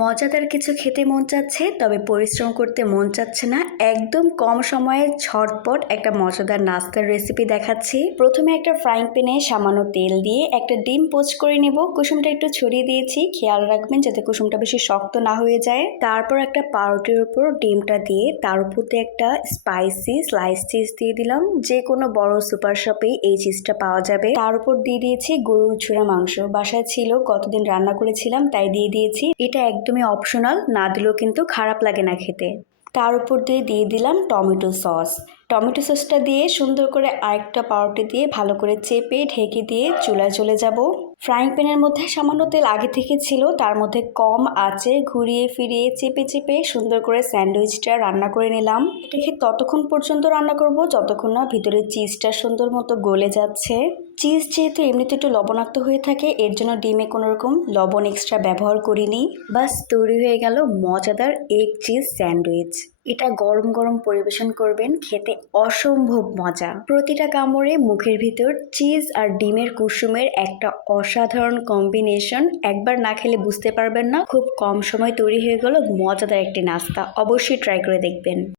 মজাদার কিছু খেতে মন চাচ্ছে, তবে পরিশ্রম করতে মন চাচ্ছে না। একদম কম সময়ে ঝটপট একটা মজাদার নাস্তার রেসিপি দেখাচ্ছি। প্রথমে একটা ফ্রাইং প্যানে সামান্য তেল দিয়ে একটা ডিম পোচ করে নেব। কুসুমটা একটু ছড়িয়ে দিয়েছি, খেয়াল রাখবেন যাতে কুসুমটা বেশি শক্ত না হয়ে যায়। তারপর একটা পাউরুটির উপর ডিমটা দিয়ে তার উপর দিয়ে একটা স্পাইসি স্লাইস চিজ দিয়ে দিলাম। যে কোনো বড় সুপার শপে এই চিজটা পাওয়া যাবে। তার উপর দিয়ে দিয়েছি গরুর ঝুরা মাংস, বাসায় ছিল, গতদিন রান্না করেছিলাম তাই দিয়ে দিয়েছি। এটা একদমই অপশনাল, না দিলেও কিন্তু খারাপ লাগে না খেতে। তার উপর দিয়ে দিলাম টমেটো সস। টমেটো সসটা দিয়ে সুন্দর করে আরেকটা পাউরুটি দিয়ে ভালো করে চেপে ঢেকে দিয়ে চুলায় চলে যাব। ফ্রাইং প্যানের মধ্যে সামান্য তেল আগে থেকে ছিল, তার মধ্যে কম আঁচে ঘুরিয়ে ফিরিয়ে চেপে চেপে সুন্দর করে স্যান্ডউইচটা রান্না করে নিলাম। এটাকে ততক্ষণ পর্যন্ত রান্না করব যতক্ষণ না ভিতরে চিজটা সুন্দর মতো গলে যাচ্ছে। চিজ যেহেতু এমনিতে একটু লবণাক্ত হয়ে থাকে, এর জন্য ডিমে কোনো রকম লবণ এক্সট্রা ব্যবহার করিনি। বাস তৈরি হয়ে গেল মজাদার এগ চিজ স্যান্ডউইচ। এটা গরম গরম পরিবেশন করবেন, খেতে অসম্ভব মজা। প্রতিটা কামড়ে মুখের ভিতর চিজ আর ডিমের কুসুমের একটা অসাধারণ কম্বিনেশন। একবার না খেলে বুঝতে পারবেন না। খুব কম সময় তৈরি হয়ে গেল মজাদার একটি নাস্তা। অবশ্যই ট্রাই করে দেখবেন।